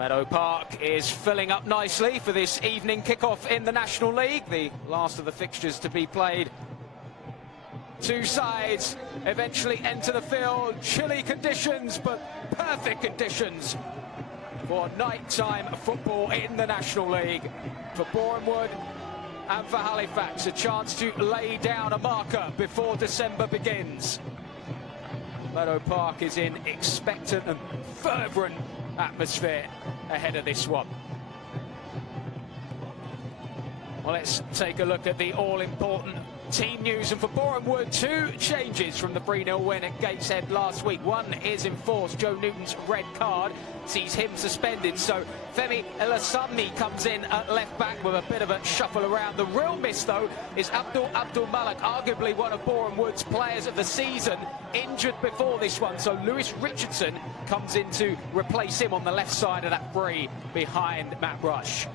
Meadow Park is filling up nicely for this evening kickoff in the National League, the last of the fixtures to be played. Two sides eventually enter the field. Chilly conditions, but perfect conditions for nighttime football in the National League. For Borenwood and for Halifax, a chance to lay down a marker before December begins. Meadow Park is in expectant and fervent atmosphere ahead of this one. Well, let's take a look at the all-important team news. And for Borenwood, two changes from the 3-0 win at Gateshead last week. One is enforced. Joe Newton's red card sees him suspended. So Femi Elasamni comes in at left back with a bit of a shuffle around. The real miss, though, is Abdul Malik, arguably one of Borenwood's players of the season, injured before this one. So Lewis Richardson comes in to replace him on the left side of that three behind Matt Rush.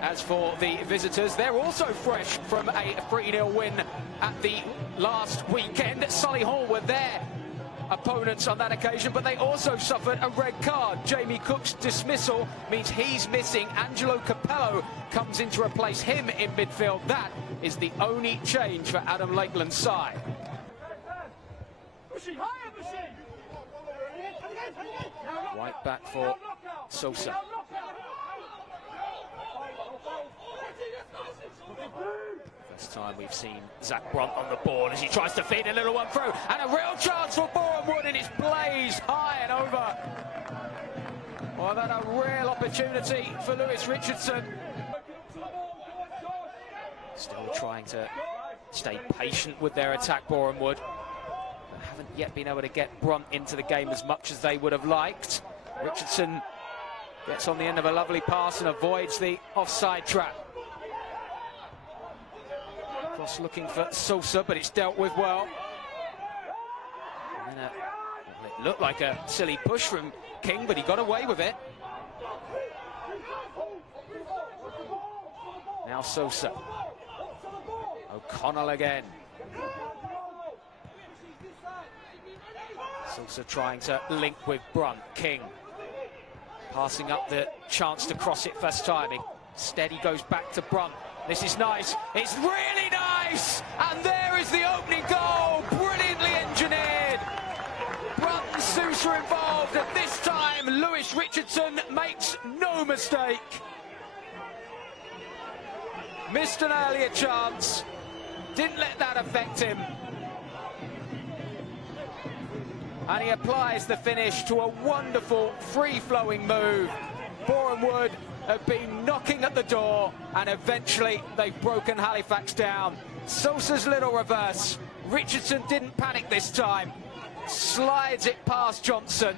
As for the visitors, they're also fresh from a 3-0 win at the last weekend. Solihull were their opponents on that occasion, but they also suffered a red card. Jamie Cook's dismissal means he's missing. Angelo Capello comes in to replace him in midfield. That is the only change for Adam Lakeland's side. White back for Sosa. First time we've seen Zach Brunt on the board as he tries to feed a little one through, and a real chance for Borenwood, and it's blazed high and over. Well, then a real opportunity for Lewis Richardson. Still trying to stay patient with their attack, Borenwood. But haven't yet been able to get Brunt into the game as much as they would have liked. Richardson gets on the end of a lovely pass and avoids the offside trap. Cross looking for Sosa, but it's dealt with well. And then it looked like a silly push from King, but he got away with it. Now Sosa. O'Connell again. Sosa trying to link with Brunt. King passing up the chance to cross it first time. Instead he goes back to Brunt. This is nice. It's really nice! And there is the opening goal. Brilliantly engineered. Brunt and Sousa involved, and this time Lewis Richardson makes no mistake. Missed an earlier chance. Didn't let that affect him. And he applies the finish to a wonderful free-flowing move. Borenwood have been knocking at the door, and eventually they've broken Halifax down. Sosa's little reverse. Richardson didn't panic this time. Slides it past Johnson.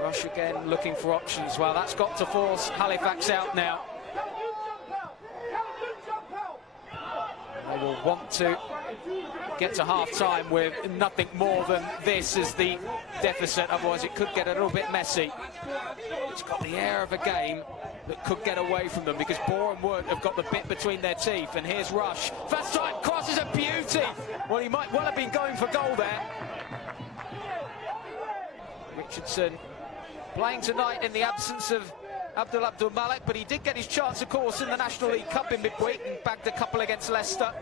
Rush again looking for options. Well, that's got to force Halifax out now. They will want to get to half-time with nothing more than this as the deficit, otherwise it could get a little bit messy. It's got the air of a game that could get away from them because Borenwood have got the bit between their teeth. And here's Rush. First time cross is a beauty. Well, he might well have been going for goal there. Richardson playing tonight in the absence of Abdul Malik, but he did get his chance, of course, in the National League Cup in midweek and bagged a couple against Leicester.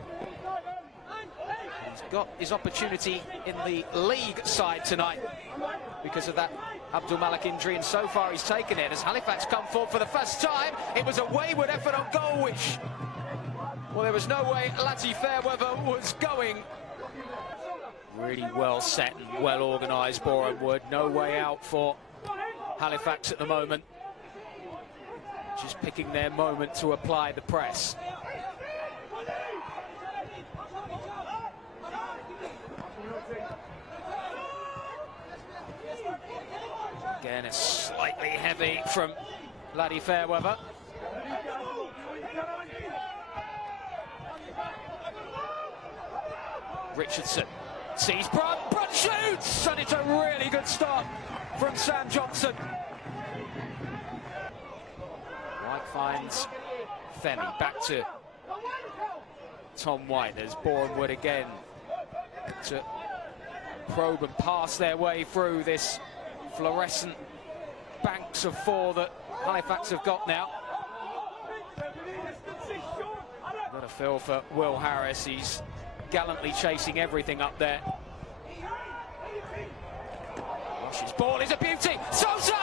He's got his opportunity in the league side tonight because of that Abdul Malik injury, and so far he's taken it. As Halifax come forward for the first time, it was a wayward effort on goal, which, well, there was no way Laddie Fairweather was going. Really well set and well organised, Borenwood. No way out for Halifax at the moment. Just picking their moment to apply the press. Again, it's slightly heavy from Laddie Fairweather. Richardson sees Brunt. Brunt shoots! And it's a really good stop from Sam Johnson. White finds Femi. Back to Tom White. There's Borenwood again to probe and pass their way through this fluorescent banks of 4 that Halifax have got now. Got a feel for Will Harris. He's gallantly chasing everything up there. Rush's ball is a beauty. Sosa!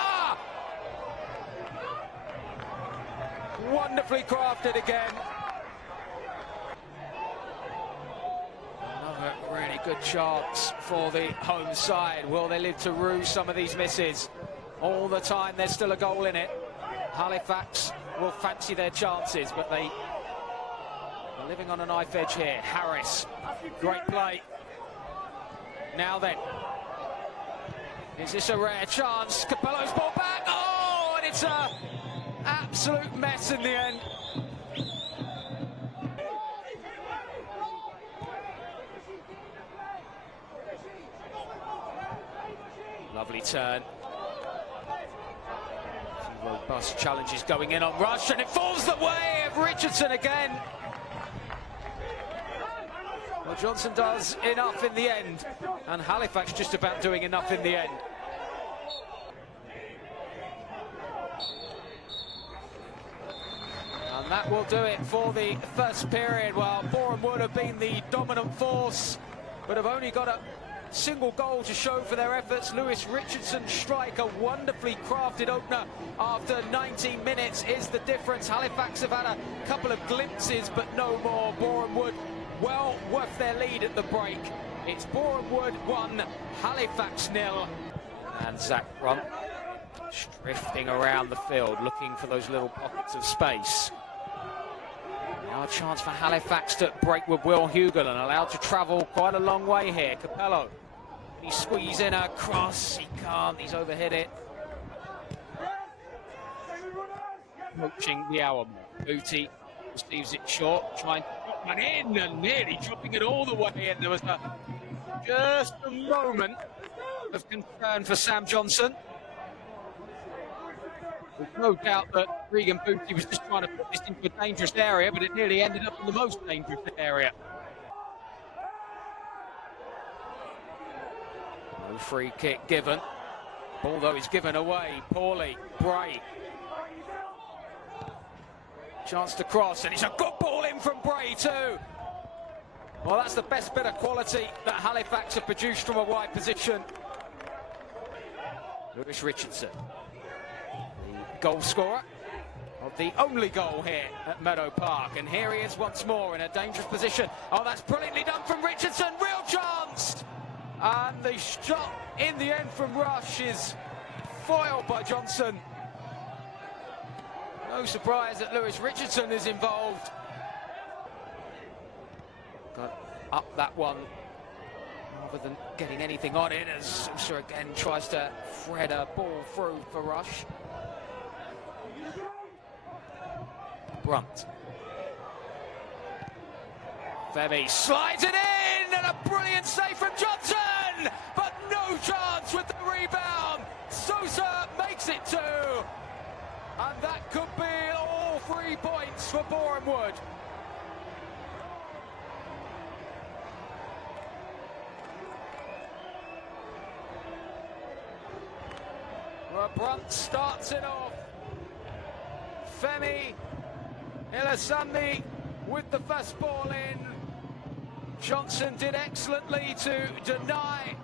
Wonderfully crafted again. Another really good chance for the home side. Will they live to rue some of these misses? All the time there's still a goal in it. Halifax will fancy their chances, but they are living on a knife edge here. Harris, great play. Now then, is this a rare chance? Capello's ball back. Oh, and it's a absolute mess in the end. Lovely turn. A few robust challenges going in on Rush, and it falls the way of Richardson again. Well, Johnson does enough in the end, and Halifax just about doing enough in the end. And that will do it for the first period. Well, Borenwood have been the dominant force, but have only got a single goal to show for their efforts. Lewis Richardson's strike, a wonderfully crafted opener after 19 minutes, is the difference. Halifax have had a couple of glimpses, but no more. Borenwood well worth their lead at the break. It's Borenwood 1, Halifax 0. And Zach Brunt drifting around the field, looking for those little pockets of space. Now a chance for Halifax to break with Will Hugel, and allowed to travel quite a long way here. Capello, he squeezes in a cross. He can't, he's overhit it. Approaching the hour mark. Booty receives it short, trying to put one in and nearly dropping it all the way in. There was just a moment of concern for Sam Johnson. There's no doubt that Regan Booty was just trying to put this into a dangerous area, but it nearly ended up in the most dangerous area. No free kick given. Ball, though, is given away poorly. Bray. Chance to cross, and it's a good ball in from Bray too. Well, that's the best bit of quality that Halifax have produced from a wide position. Lewis Richardson, the goal scorer of the only goal here at Meadow Park, and here he is once more in a dangerous position. Oh, that's brilliantly done from Richardson, real chance! And the shot in the end from Rush is foiled by Johnson. No surprise that Lewis Richardson is involved. Got up that one rather than getting anything on it, as Sousa again tries to thread a ball through for Rush. Brunt. Femi slides it in, and a brilliant save from Johnson, but no chance with the rebound. Sousa makes it 2. And that could be all 3 points for Borenwood. Well, Brunt starts it off. Femi Ilasandi with the first ball in. Johnson did excellently to deny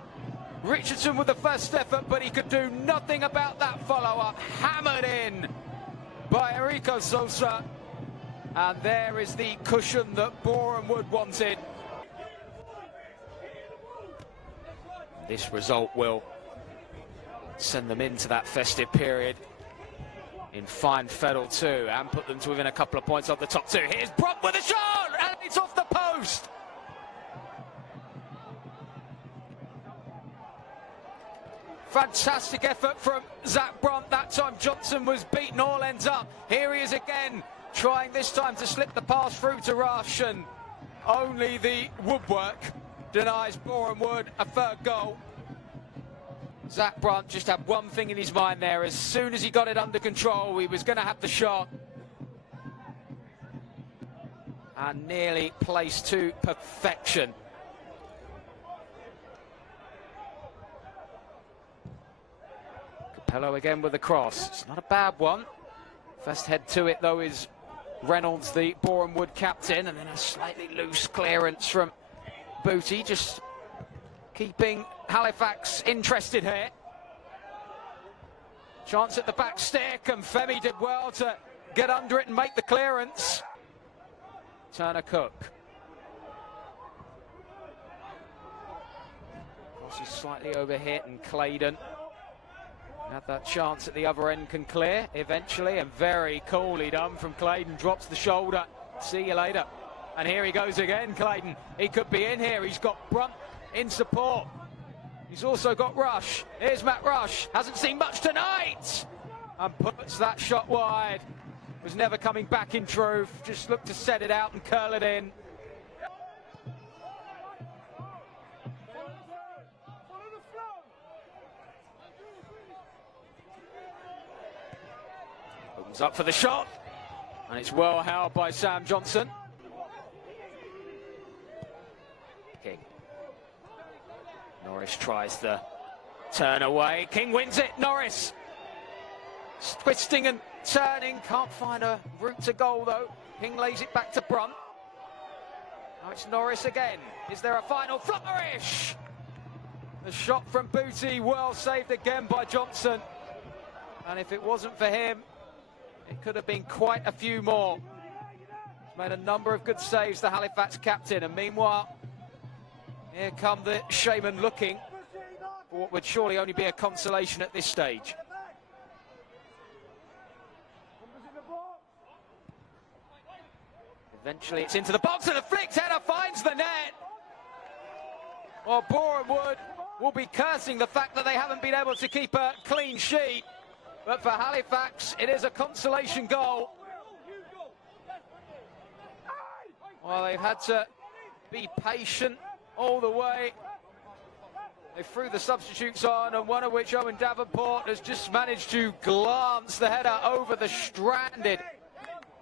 Richardson with the first effort, but he could do nothing about that follow-up. Hammered in by Enrico Sousa, and there is the cushion that Borenwood wanted. This result will send them into that festive period in fine fettle too, and put them to within a couple of points of the top 2. Here's Brunt with a shot, and it's off the post. Fantastic effort from Zach Brunt. That time Johnson was beaten all ends up. Here he is again, trying this time to slip the pass through to Rush, and only the woodwork denies Borenwood a third goal. Zach Brunt just had one thing in his mind there. As soon as he got it under control, he was going to have the shot. And nearly placed to perfection. Hello again with the cross. It's not a bad one. First head to it, though, is Reynolds, the Borenwood captain, and then a slightly loose clearance from Booty, just keeping Halifax interested here. Chance at the back stick, and Femi did well to get under it and make the clearance. Turner Cook. Cross is slightly overhit, and Claydon had that chance at the other end, can clear eventually, and very coolly done from Claydon. Drops the shoulder. See you later. And here he goes again, Claydon. He could be in here. He's got Brunt in support. He's also got Rush. Here's Matt Rush. Hasn't seen much tonight. And puts that shot wide. Was never coming back in truth. Just looked to set it out and curl it in. Opens up for the shot. And it's well held by Sam Johnson. King. Norris tries the turn away. King wins it. Norris twisting and turning. Can't find a route to goal, though. King lays it back to Brunt. Now it's Norris again. Is there a final flourish? The shot from Booty, well saved again by Johnson. And if it wasn't for him, it could have been quite a few more. He's made a number of good saves, the Halifax captain. And meanwhile, here come the Shaman looking for what would surely only be a consolation at this stage. Eventually it's into the box, and the flicked header finds the net. Well, Borenwood will be cursing the fact that they haven't been able to keep a clean sheet. But for Halifax, it is a consolation goal. Well, they've had to be patient all the way. They threw the substitutes on, and one of which, Owen Davenport, has just managed to glance the header over the stranded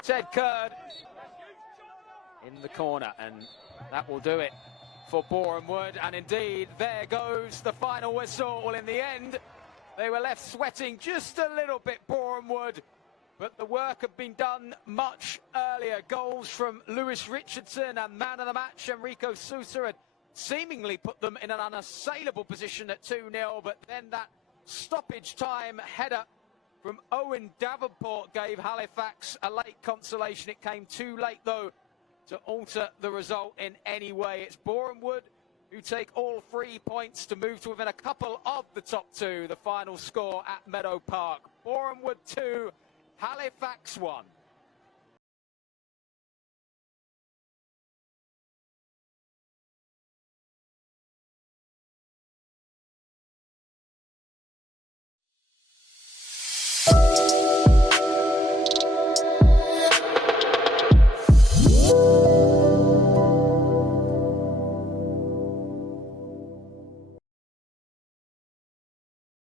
Ted Curd in the corner, and that will do it for Borenwood. And indeed, there goes the final whistle. Well, in the end, they were left sweating just a little bit, Borenwood, but the work had been done much earlier. Goals from Lewis Richardson and man of the match, Enrico Sousa, had seemingly put them in an unassailable position at 2-0, but then that stoppage time header from Owen Davenport gave Halifax a late consolation. It came too late, though, to alter the result in any way. It's Borenwood who take all 3 points to move to within a couple of the top two. The final score at Meadow Park: Borenwood 2, Halifax 1.